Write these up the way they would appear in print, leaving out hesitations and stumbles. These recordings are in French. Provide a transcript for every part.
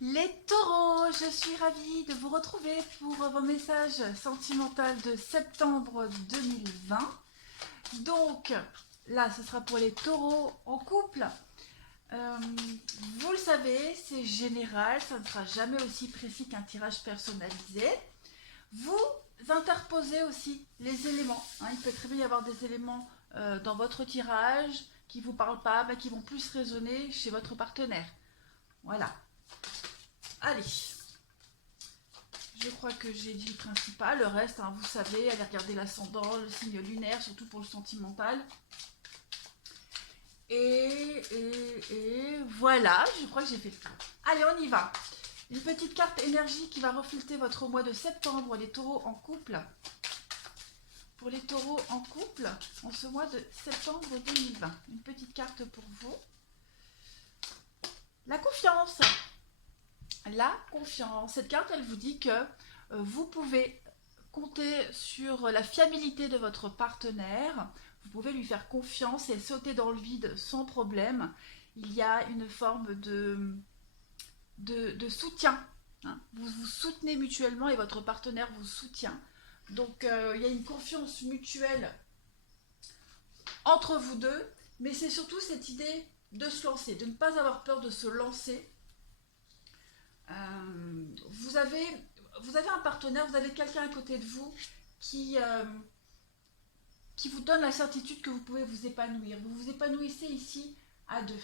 Les taureaux, je suis ravie de vous retrouver pour vos messages sentimentaux de septembre 2020. Donc là, ce sera pour les taureaux en couple. Euh, Vous le savez, c'est général, ça ne sera jamais aussi précis qu'un tirage personnalisé. Vous interposez aussi les éléments. Il peut très bien y avoir des éléments dans votre tirage qui ne vous parlent pas, mais qui vont plus résonner chez votre partenaire. Voilà. Allez, je crois que j'ai dit le principal. Le reste, vous savez, allez regarder l'ascendant, le signe lunaire, surtout pour le sentimental. Et voilà, je crois que j'ai fait le tour. Allez, on y va. Une petite carte énergie qui va refléter votre mois de septembre, les taureaux en couple. Pour les taureaux en couple, en ce mois de septembre 2020. Une petite carte pour vous. La confiance. La confiance. Cette carte, elle vous dit que vous pouvez compter sur la fiabilité de votre partenaire. Vous pouvez lui faire confiance et sauter dans le vide sans problème. Il y a une forme de soutien. Vous vous soutenez mutuellement et votre partenaire vous soutient. Donc il y a une confiance mutuelle entre vous deux, mais c'est surtout cette idée de se lancer, de ne pas avoir peur de se lancer. Vous avez un partenaire, vous avez quelqu'un à côté de vous qui vous donne la certitude que vous pouvez vous épanouir. Vous vous épanouissez ici à deux.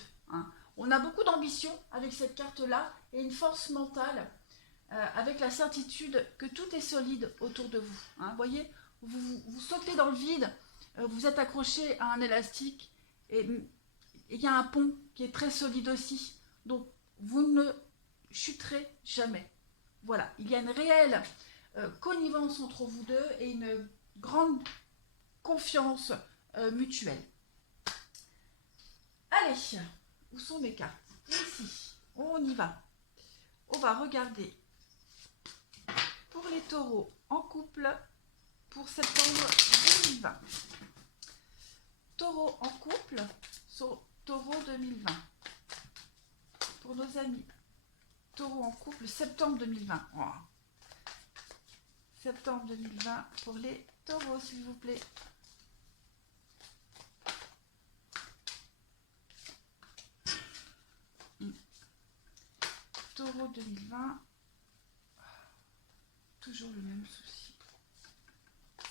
On a beaucoup d'ambition avec cette carte-là et une force mentale avec la certitude que tout est solide autour de vous. Vous voyez, vous sautez dans le vide, vous êtes accroché à un élastique et il y a un pont qui est très solide aussi. Donc, vous ne chuterez jamais. Voilà, il y a une réelle connivence entre vous deux et une grande confiance mutuelle. Allez, où sont mes cartes? Ici, on y va. On va regarder pour les taureaux en couple pour septembre 2020. Taureau en couple sur taureau 2020. Pour nos amis taureau en couple, septembre 2020. Oh. Septembre 2020 pour les taureaux, s'il vous plaît. Taureau 2020. Toujours le même souci.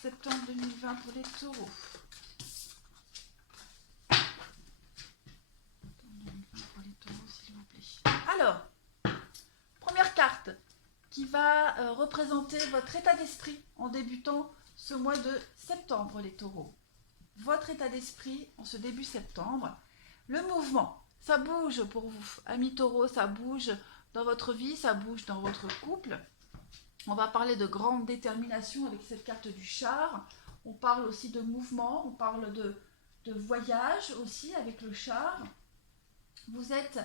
Septembre 2020 pour les taureaux. Septembre 2020 pour les taureaux, s'il vous plaît. Alors, première carte qui va représenter votre état d'esprit en débutant ce mois de septembre, les taureaux. Votre état d'esprit en ce début septembre. Le mouvement, ça bouge pour vous. Amis taureaux, ça bouge dans votre vie, ça bouge dans votre couple. On va parler de grande détermination avec cette carte du char. On parle aussi de mouvement, on parle de voyage aussi avec le char. Vous êtes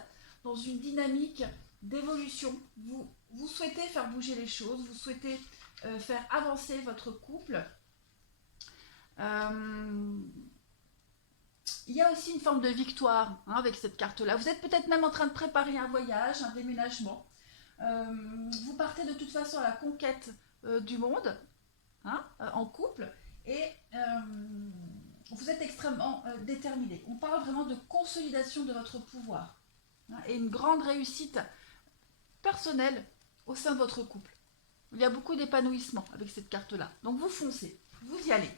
dans une dynamique d'évolution. Vous souhaitez faire bouger les choses, vous souhaitez faire avancer votre couple. Il y a aussi une forme de victoire avec cette carte-là. Vous êtes peut-être même en train de préparer un voyage, un déménagement. Vous partez de toute façon à la conquête du monde en couple et vous êtes extrêmement déterminé. On parle vraiment de consolidation de votre pouvoir et une grande réussite personnelle au sein de votre couple. Il y a beaucoup d'épanouissement avec cette carte-là. Donc vous foncez, vous y allez.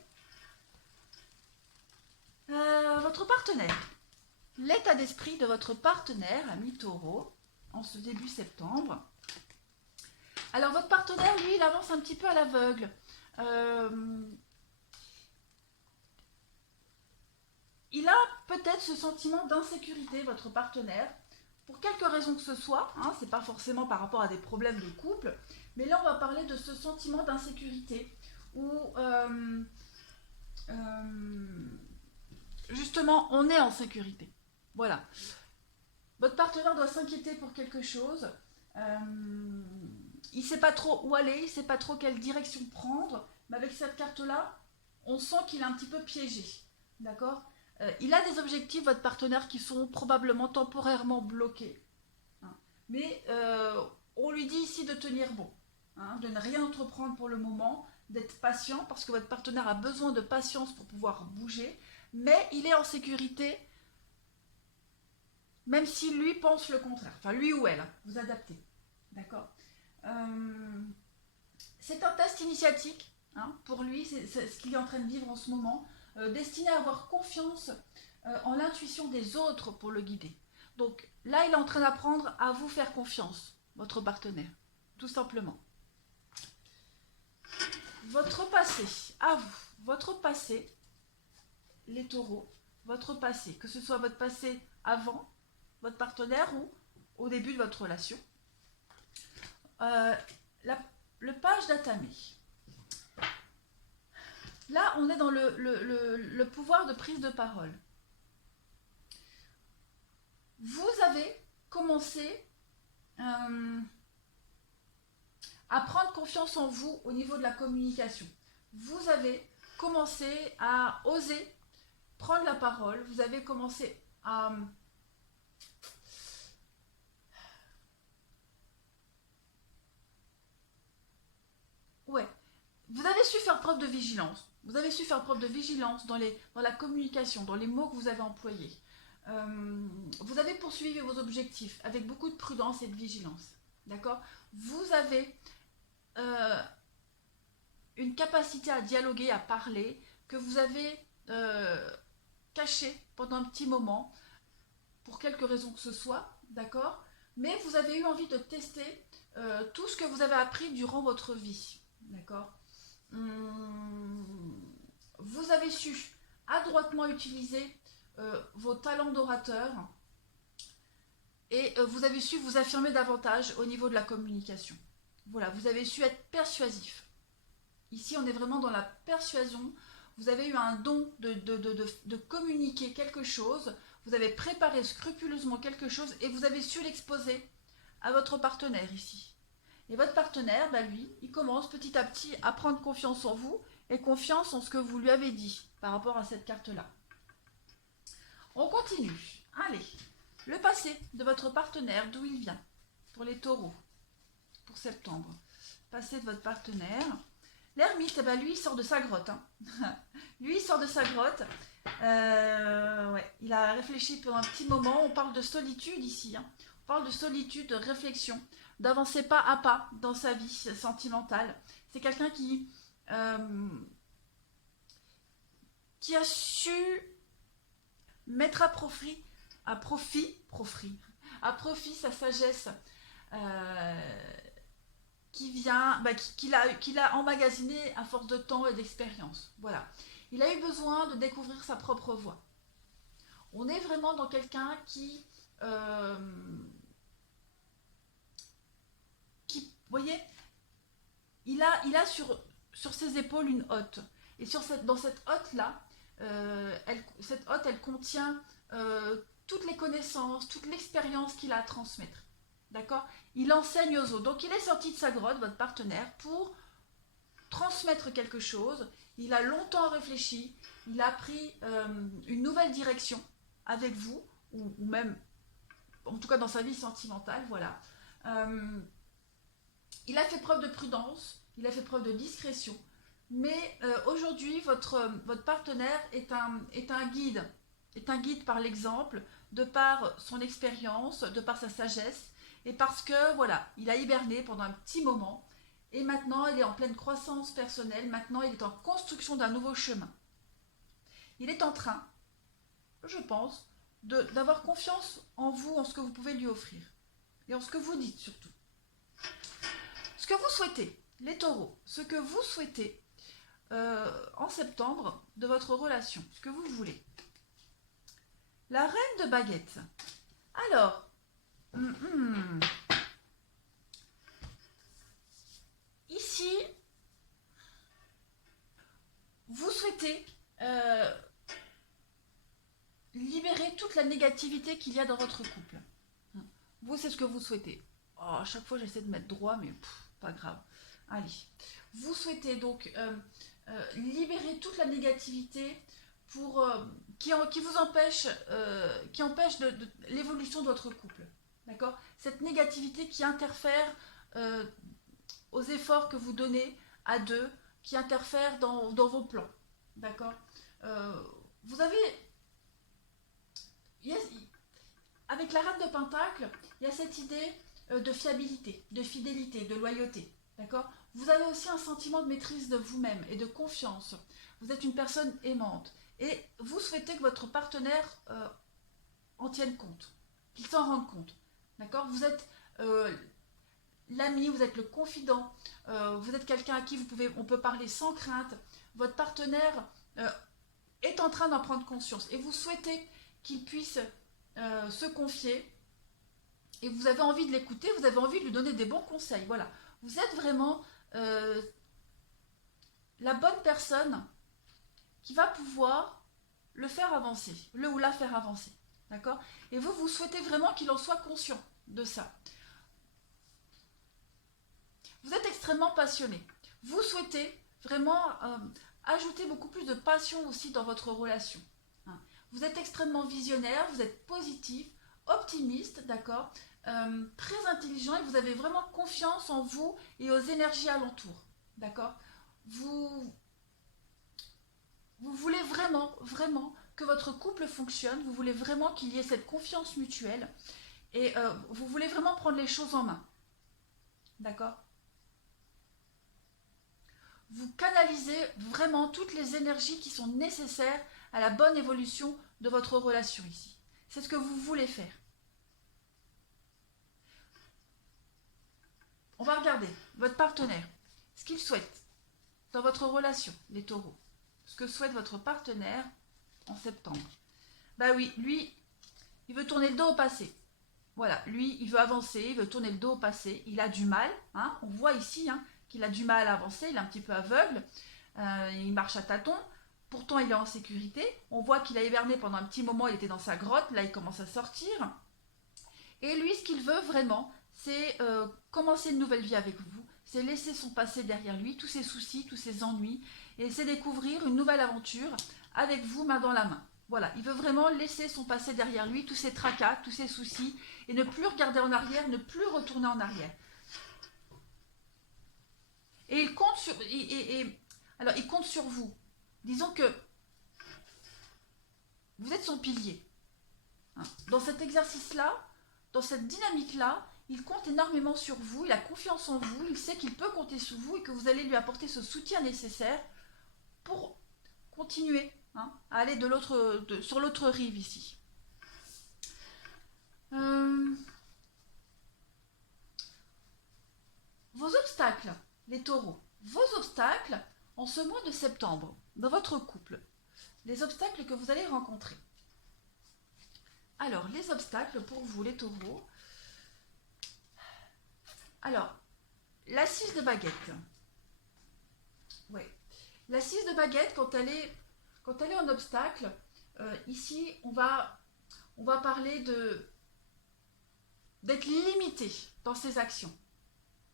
Votre partenaire. L'état d'esprit de votre partenaire, ami taureau, en ce début septembre. Alors votre partenaire, lui, il avance un petit peu à l'aveugle. Il a peut-être ce sentiment d'insécurité, votre partenaire, pour quelque raison que ce soit. C'est pas forcément par rapport à des problèmes de couple, mais là on va parler de ce sentiment d'insécurité où justement on est en sécurité. Voilà. Votre partenaire doit s'inquiéter pour quelque chose. Il ne sait pas trop où aller, il ne sait pas trop quelle direction prendre. Mais avec cette carte-là, on sent qu'il est un petit peu piégé. D'accord ? Il a des objectifs, votre partenaire, qui sont probablement temporairement bloqués. Mais lui dit ici de tenir bon, hein, de ne rien entreprendre pour le moment, d'être patient, parce que votre partenaire a besoin de patience pour pouvoir bouger, mais il est en sécurité, même si lui pense le contraire. Enfin, lui ou elle, hein, vous adaptez. D'accord. C'est un test initiatique, hein, pour lui, c'est ce qu'il est en train de vivre en ce moment, destiné à avoir confiance en l'intuition des autres pour le guider. Donc là, il est en train d'apprendre à vous faire confiance, votre partenaire, tout simplement. Votre passé, à vous, votre passé, les taureaux, votre passé, que ce soit votre passé avant votre partenaire ou au début de votre relation. Le page d'Atami. Là, on est dans le pouvoir de prise de parole. Vous avez commencé à prendre confiance en vous au niveau de la communication. Vous avez commencé à oser prendre la parole. Vous avez commencé à... Ouais. Vous avez su faire preuve de vigilance. Vous avez su faire preuve de vigilance dans la communication, dans les mots que vous avez employés. Vous avez poursuivi vos objectifs avec beaucoup de prudence et de vigilance. D'accord? Vous avez une capacité à dialoguer, à parler, que vous avez cachée pendant un petit moment, pour quelque raison que ce soit, d'accord? Mais vous avez eu envie de tester tout ce que vous avez appris durant votre vie, d'accord? Vous avez su adroitement utiliser vos talents d'orateur et vous avez su vous affirmer davantage au niveau de la communication. Voilà, vous avez su être persuasif. Ici, on est vraiment dans la persuasion. Vous avez eu un don de communiquer quelque chose. Vous avez préparé scrupuleusement quelque chose et vous avez su l'exposer à votre partenaire ici. Et votre partenaire, bah lui, il commence petit à petit à prendre confiance en vous et confiance en ce que vous lui avez dit par rapport à cette carte-là. On continue. Allez, le passé de votre partenaire, d'où il vient, pour les taureaux, pour septembre. Passé de votre partenaire. L'ermite, eh ben lui, il sort de sa grotte. Hein. Lui, il sort de sa grotte. Ouais, il a réfléchi pendant un petit moment. On parle de solitude ici. Hein. On parle de solitude, de réflexion, d'avancer pas à pas dans sa vie sentimentale. C'est quelqu'un qui a su mettre à profit sa sagesse qui vient, qu'il a emmagasiné à force de temps et d'expérience. Voilà. Il a eu besoin de découvrir sa propre voie. On est vraiment dans quelqu'un qui, vous voyez, il a sur ses épaules une hotte. Et dans cette hotte-là, cette hotte, elle contient toutes les connaissances, toute l'expérience qu'il a à transmettre. D'accord? Il enseigne aux autres. Donc il est sorti de sa grotte, votre partenaire, pour transmettre quelque chose. Il a longtemps réfléchi. Il a pris une nouvelle direction avec vous, ou même, en tout cas dans sa vie sentimentale, voilà. Il a fait preuve de prudence, il a fait preuve de discrétion. Mais aujourd'hui, votre partenaire est un guide par l'exemple, de par son expérience, de par sa sagesse, et parce que, voilà, il a hiberné pendant un petit moment, et maintenant il est en pleine croissance personnelle, maintenant il est en construction d'un nouveau chemin. Il est en train, je pense, d'avoir confiance en vous, en ce que vous pouvez lui offrir, et en ce que vous dites surtout. Ce que vous souhaitez, les taureaux, ce que vous souhaitez en septembre de votre relation, ce que vous voulez. La reine de baguettes. Alors, ici, vous souhaitez libérer toute la négativité qu'il y a dans votre couple. Vous, c'est ce que vous souhaitez. Oh, à chaque fois, j'essaie de mettre droit, mais pas grave. Allez. Vous souhaitez donc libérer toute la négativité qui vous empêche, qui empêche l'évolution de votre couple. D'accord? Cette négativité qui interfère aux efforts que vous donnez à deux, qui interfèrent dans vos plans. D'accord. Vous avez... Avec la reine de Pentacle, il y a cette idée de fiabilité, de fidélité, de loyauté. D'accord. Vous avez aussi un sentiment de maîtrise de vous-même et de confiance. Vous êtes une personne aimante. Et vous souhaitez que votre partenaire en tienne compte, qu'il s'en rende compte. D'accord. Vous êtes l'ami, vous êtes le confident, vous êtes quelqu'un à qui on peut parler sans crainte. Votre partenaire est en train d'en prendre conscience et vous souhaitez qu'il puisse se confier et vous avez envie de l'écouter, vous avez envie de lui donner des bons conseils. Voilà, vous êtes vraiment la bonne personne qui va pouvoir le faire avancer, le ou la faire avancer. D'accord. Et vous souhaitez vraiment qu'il en soit conscient de ça. Vous êtes extrêmement passionné. Vous souhaitez vraiment ajouter beaucoup plus de passion aussi dans votre relation. Hein. Vous êtes extrêmement visionnaire, vous êtes positif, optimiste, d'accord, très intelligent et vous avez vraiment confiance en vous et aux énergies alentour. D'accord. Vous voulez vraiment, vraiment que votre couple fonctionne, vous voulez vraiment qu'il y ait cette confiance mutuelle et vous voulez vraiment prendre les choses en main. D'accord. Vous canalisez vraiment toutes les énergies qui sont nécessaires à la bonne évolution de votre relation ici. C'est ce que vous voulez faire. On va regarder votre partenaire, ce qu'il souhaite dans votre relation, les taureaux. Ce que souhaite votre partenaire en septembre. Bah oui, lui, il veut tourner le dos au passé. Voilà, lui, il veut avancer, il veut tourner le dos au passé. Il a du mal, hein, on voit ici, hein, qu'il a du mal à avancer, il est un petit peu aveugle, il marche à tâtons, pourtant il est en sécurité, on voit qu'il a hiberné pendant un petit moment, il était dans sa grotte, là il commence à sortir, et lui ce qu'il veut vraiment, c'est commencer une nouvelle vie avec vous, c'est laisser son passé derrière lui, tous ses soucis, tous ses ennuis, et c'est découvrir une nouvelle aventure avec vous main dans la main. Voilà, il veut vraiment laisser son passé derrière lui, tous ses tracas, tous ses soucis, et ne plus regarder en arrière, ne plus retourner en arrière. Et il compte sur, alors il compte sur vous. Disons que vous êtes son pilier. Hein. Dans cet exercice-là, dans cette dynamique-là, il compte énormément sur vous, il a confiance en vous, il sait qu'il peut compter sur vous et que vous allez lui apporter ce soutien nécessaire pour continuer, hein, à aller sur l'autre rive ici. Vos obstacles, les taureaux, vos obstacles en ce mois de septembre, dans votre couple, les obstacles que vous allez rencontrer. Alors, les obstacles pour vous, les taureaux. Alors, la 6 de baguette. Oui. La 6 de baguette, quand elle est en obstacle, ici, on va parler d'être limité dans ses actions.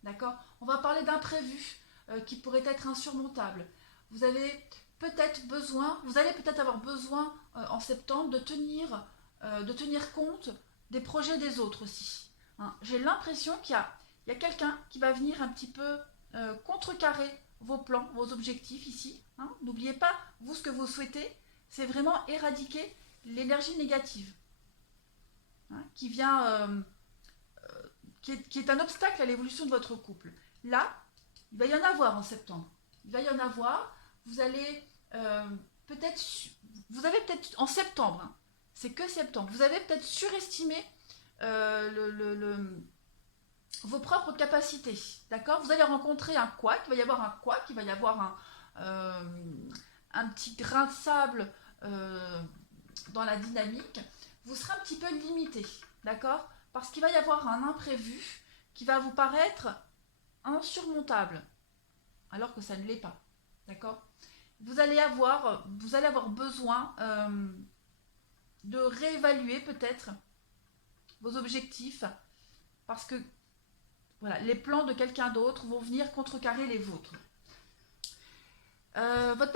D'accord. On va parler d'imprévus qui pourraient être insurmontables. Vous allez peut-être avoir besoin en septembre de tenir compte des projets des autres aussi. Hein. J'ai l'impression qu'il y a quelqu'un qui va venir un petit peu contrecarrer vos plans, vos objectifs ici. Hein. N'oubliez pas, vous, ce que vous souhaitez, c'est vraiment éradiquer l'énergie négative, hein, qui vient... qui est un obstacle à l'évolution de votre couple. Là, il va y en avoir en septembre. Il va y en avoir. Vous allez vous avez peut-être en septembre, hein, c'est que septembre, vous avez peut-être surestimé vos propres capacités. D'accord. Vous allez rencontrer un couac, il va y avoir un couac, il va y avoir un petit grain de sable dans la dynamique. Vous serez un petit peu limité. D'accord. Parce qu'il va y avoir un imprévu qui va vous paraître insurmontable, alors que ça ne l'est pas. D'accord. Vous allez avoir besoin de réévaluer peut-être vos objectifs, parce que voilà, les plans de quelqu'un d'autre vont venir contrecarrer les vôtres. Votre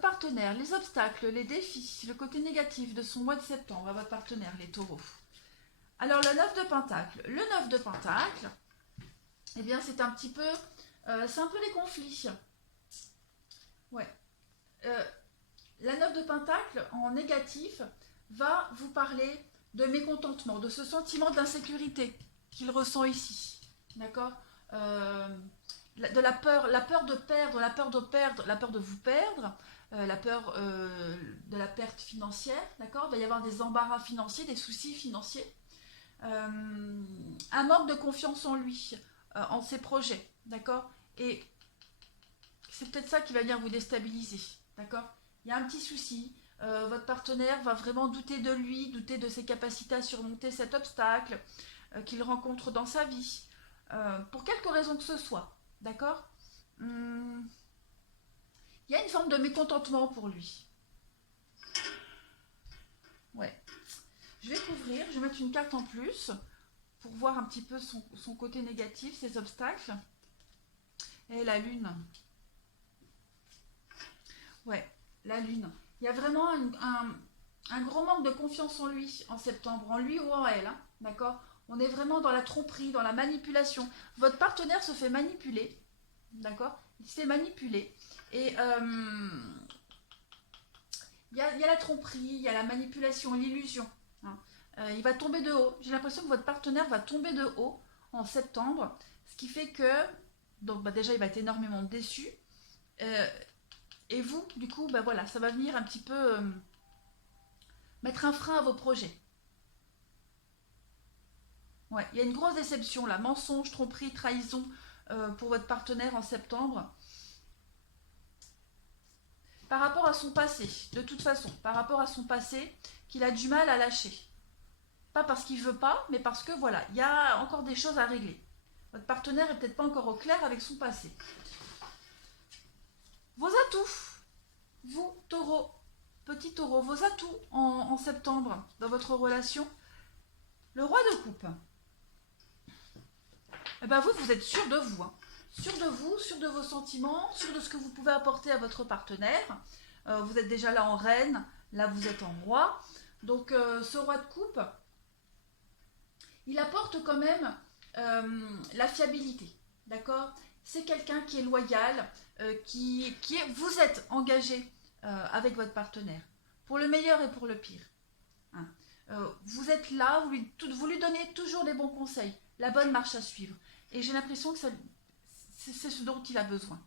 partenaire, les obstacles, les défis, le côté négatif de son mois de septembre à votre partenaire, les taureaux. Alors, le 9 de Pentacle. Le 9 de Pentacle, eh bien, c'est un petit peu... c'est un peu les conflits. Ouais. La 9 de Pentacle, en négatif, va vous parler de mécontentement, de ce sentiment d'insécurité qu'il ressent ici. D'accord, de la peur de perdre, la peur de perdre, la peur de vous perdre, la peur de la perte financière. D'accord, il va y avoir des embarras financiers, des soucis financiers. Un manque de confiance en lui, en ses projets. D'accord, et c'est peut-être ça qui va venir vous déstabiliser. D'accord, il y a un petit souci. Votre partenaire va vraiment douter de lui, douter de ses capacités à surmonter cet obstacle qu'il rencontre dans sa vie, pour quelque raison que ce soit, d'accord. Il y a une forme de mécontentement pour lui. Ouais. Je vais couvrir, je vais mettre une carte en plus pour voir un petit peu son côté négatif, ses obstacles. Et la lune. Ouais, la lune. Il y a vraiment un gros manque de confiance en lui en septembre, en lui ou en elle, hein, d'accord. On est vraiment dans la tromperie, dans la manipulation. Votre partenaire se fait manipuler, d'accord. Il se fait manipuler. Et il y a la tromperie, il y a la manipulation, l'illusion. Hein. Il va tomber de haut. J'ai l'impression que votre partenaire va tomber de haut en septembre. Ce qui fait que, donc déjà, il va être énormément déçu. Et vous, du coup, voilà, ça va venir un petit peu mettre un frein à vos projets. Ouais, il y a une grosse déception là, mensonge, tromperie, trahison pour votre partenaire en septembre. Par rapport à son passé, de toute façon, par rapport à son passé, qu'il a du mal à lâcher. Pas parce qu'il veut pas, mais parce que voilà, il y a encore des choses à régler. Votre partenaire est peut-être pas encore au clair avec son passé. Vos atouts, vous, taureau, petit taureau, vos atouts en septembre dans votre relation. Le roi de coupe. Eh ben vous êtes sûr de vous. Hein. Sûr de vous, sûr de vos sentiments, sûr de ce que vous pouvez apporter à votre partenaire. Vous êtes déjà là en reine, là vous êtes en roi. Donc ce roi de coupe, il apporte quand même la fiabilité. D'accord, c'est quelqu'un qui est loyal, vous êtes engagé avec votre partenaire. Pour le meilleur et pour le pire. Hein. Vous êtes là, vous lui donnez toujours des bons conseils, la bonne marche à suivre. Et j'ai l'impression que c'est ce dont il a besoin.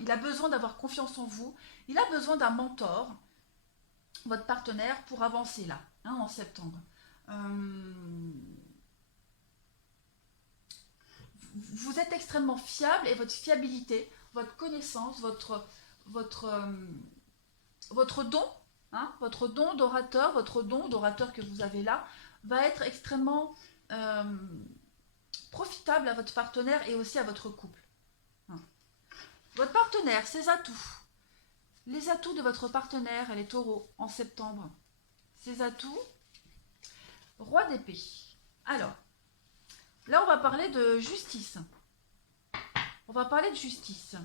Il a besoin d'avoir confiance en vous. Il a besoin d'un mentor, votre partenaire, pour avancer là, hein, en septembre. Vous êtes extrêmement fiable et votre fiabilité, votre connaissance, votre don, hein, votre don d'orateur que vous avez là, va être extrêmement profitable à votre partenaire et aussi à votre couple. Hein. Votre partenaire, ses atouts. Les atouts de votre partenaire, les taureaux, en septembre. Ses atouts. Roi d'épée. Alors, là on va parler de justice. On va parler de justice.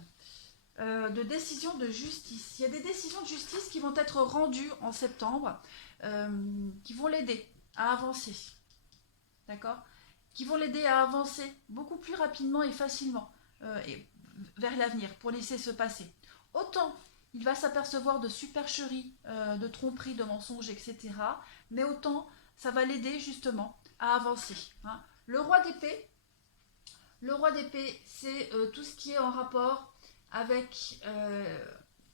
De décisions de justice. Il y a des décisions de justice qui vont être rendues en septembre, qui vont l'aider à avancer. D'accord ? Qui vont l'aider à avancer beaucoup plus rapidement et facilement vers l'avenir, pour laisser se passer. Autant il va s'apercevoir de supercheries, de tromperies, de mensonges, etc. Mais autant ça va l'aider justement à avancer. Hein. Le roi d'épée, c'est tout ce qui est en rapport avec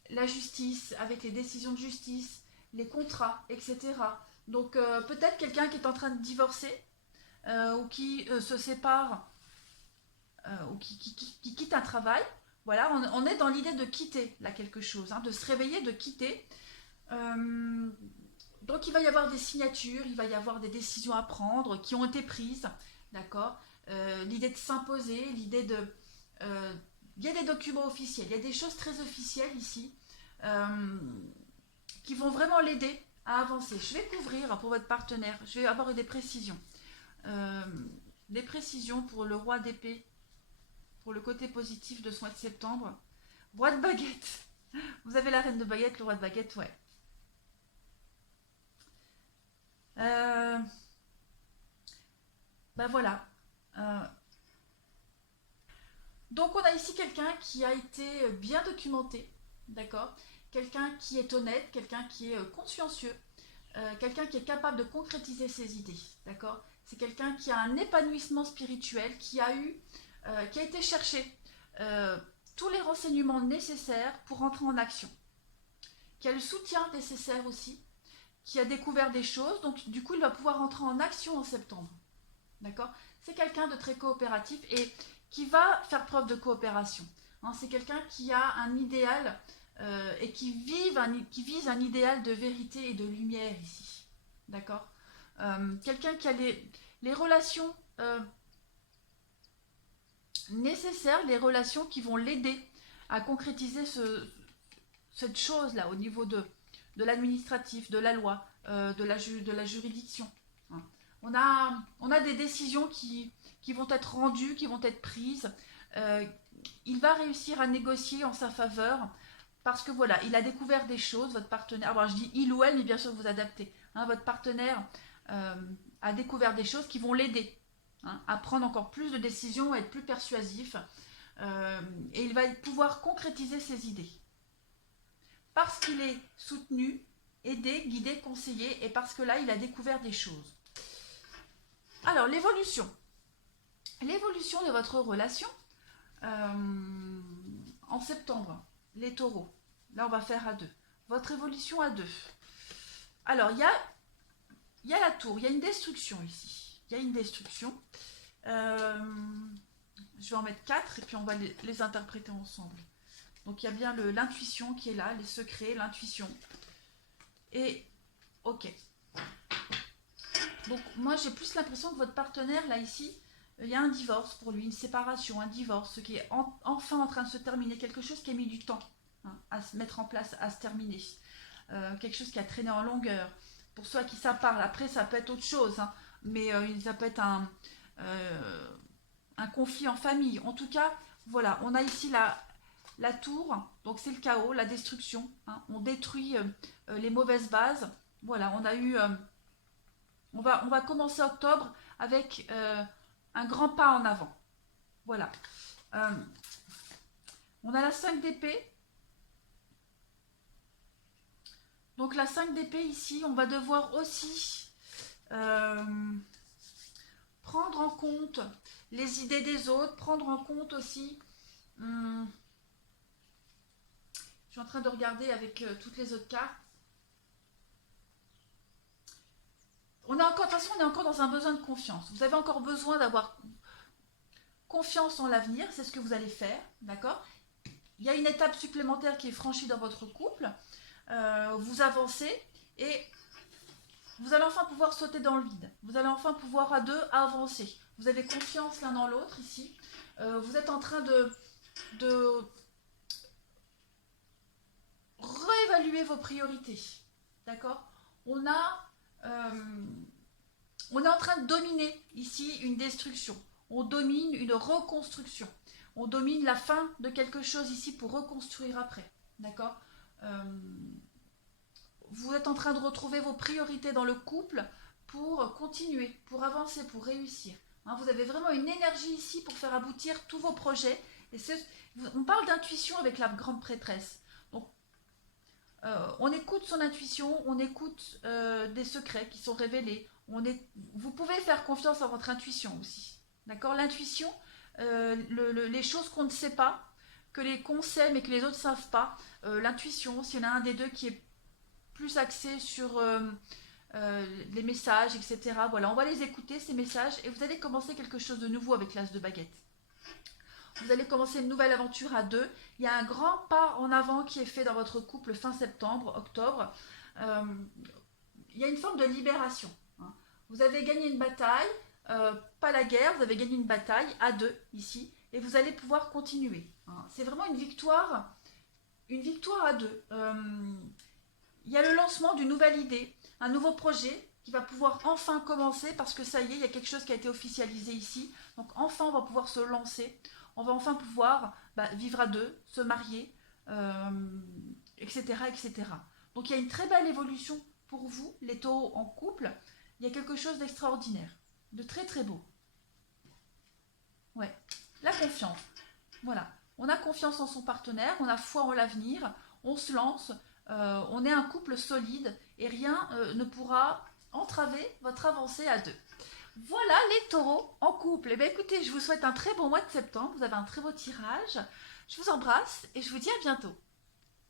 la justice, avec les décisions de justice, les contrats, etc. Donc peut-être quelqu'un qui est en train de divorcer, ou qui se sépare, ou qui quitte un travail. Voilà, on est dans l'idée de quitter là quelque chose, hein, de se réveiller, de quitter. Donc il va y avoir des signatures, il va y avoir des décisions à prendre qui ont été prises, d'accord. L'idée de s'imposer, l'idée de... il y a des documents officiels, il y a des choses très officielles ici qui vont vraiment l'aider à avancer. Je vais couvrir pour votre partenaire, je vais avoir des précisions. Des précisions pour le roi d'épée, pour le côté positif de ce mois de septembre. Roi de baguette. Vous avez la reine de baguette, le roi de baguette, ouais. Ben voilà. Donc on a ici quelqu'un qui a été bien documenté, d'accord? Quelqu'un qui est honnête, quelqu'un qui est consciencieux, quelqu'un qui est capable de concrétiser ses idées, d'accord? C'est quelqu'un qui a un épanouissement spirituel, qui a été chercher tous les renseignements nécessaires pour entrer en action, qui a le soutien nécessaire aussi, qui a découvert des choses, donc du coup il va pouvoir entrer en action en septembre, d'accord? C'est quelqu'un de très coopératif et qui va faire preuve de coopération. Hein, c'est quelqu'un qui a un idéal et qui vise un idéal de vérité et de lumière ici. D'accord. Quelqu'un qui a les relations nécessaires, les relations qui vont l'aider à concrétiser cette chose-là au niveau de l'administratif, de la loi, de la juridiction. Hein. On a des décisions qui vont être rendues, qui vont être prises. Il va réussir à négocier en sa faveur parce que voilà, il a découvert des choses, votre partenaire, alors je dis il ou elle, mais bien sûr vous adaptez. Hein, votre partenaire a découvert des choses qui vont l'aider à prendre encore plus de décisions, à être plus persuasif. Et il va pouvoir concrétiser ses idées. Parce qu'il est soutenu, aidé, guidé, conseillé, et parce que là, il a découvert des choses. Alors, l'évolution. L'évolution de votre relation en septembre, les taureaux. Là, on va faire à 2. Votre évolution à 2. Alors, il y a la tour, il y a une destruction ici. Il y a une destruction. Je vais en mettre 4 et puis on va les interpréter ensemble. Donc, il y a bien l'intuition qui est là, les secrets, l'intuition. Et, ok. Donc, moi, j'ai plus l'impression que votre partenaire, là, ici, il y a un divorce pour lui, une séparation, un divorce, ce qui est enfin en train de se terminer, quelque chose qui a mis du temps à se mettre en place, à se terminer. Quelque chose qui a traîné en longueur. Pour ceux à qui ça parle, après ça peut être autre chose, mais ça peut être un conflit en famille. En tout cas, voilà, on a ici la tour, donc c'est le chaos, la destruction. On détruit les mauvaises bases. Voilà, on a eu... on va commencer octobre avec un grand pas en avant. Voilà. On a la 5 d'épée. Donc la 5 d'épée ici, on va devoir aussi prendre en compte les idées des autres, prendre en compte aussi... je suis en train de regarder avec toutes les autres cartes. De toute façon, on est encore dans un besoin de confiance. Vous avez encore besoin d'avoir confiance en l'avenir, c'est ce que vous allez faire, d'accord? Il y a une étape supplémentaire qui est franchie dans votre couple. Vous avancez et vous allez enfin pouvoir sauter dans le vide. Vous allez enfin pouvoir à 2 avancer. Vous avez confiance l'un dans l'autre ici. Vous êtes en train de réévaluer vos priorités. D'accord? On est en train de dominer ici une destruction. On domine une reconstruction. On domine la fin de quelque chose ici pour reconstruire après. D'accord? Vous êtes en train de retrouver vos priorités dans le couple pour continuer, pour avancer, pour réussir. Vous avez vraiment une énergie ici pour faire aboutir tous vos projets. Et on parle d'intuition avec la grande prêtresse. Donc, on écoute son intuition, on écoute des secrets qui sont révélés. Vous pouvez faire confiance à votre intuition aussi. D'accord? L'intuition, les choses qu'on ne sait pas, qu'on sait mais que les autres ne savent pas. L'intuition, s'il y en a un des deux qui est plus axé sur les messages, etc. Voilà, on va les écouter, ces messages, et vous allez commencer quelque chose de nouveau avec l'as de baguette. Vous allez commencer une nouvelle aventure à 2. Il y a un grand pas en avant qui est fait dans votre couple fin septembre, octobre. Il y a une forme de libération. Vous avez gagné une bataille, pas la guerre, vous avez gagné une bataille à 2 ici, et vous allez pouvoir continuer. C'est vraiment une victoire à 2. Il y a le lancement d'une nouvelle idée, un nouveau projet qui va pouvoir enfin commencer parce que ça y est, il y a quelque chose qui a été officialisé ici. Donc enfin, on va pouvoir se lancer. On va enfin pouvoir vivre à 2, se marier, etc., etc. Donc il y a une très belle évolution pour vous, les taureaux en couple. Il y a quelque chose d'extraordinaire, de très très beau. Ouais, la confiance. Voilà, on a confiance en son partenaire, on a foi en l'avenir, on se lance, on est un couple solide et rien ne pourra entraver votre avancée à deux. Voilà les taureaux en couple. Eh bien écoutez, je vous souhaite un très bon mois de septembre, vous avez un très beau tirage. Je vous embrasse et je vous dis à bientôt.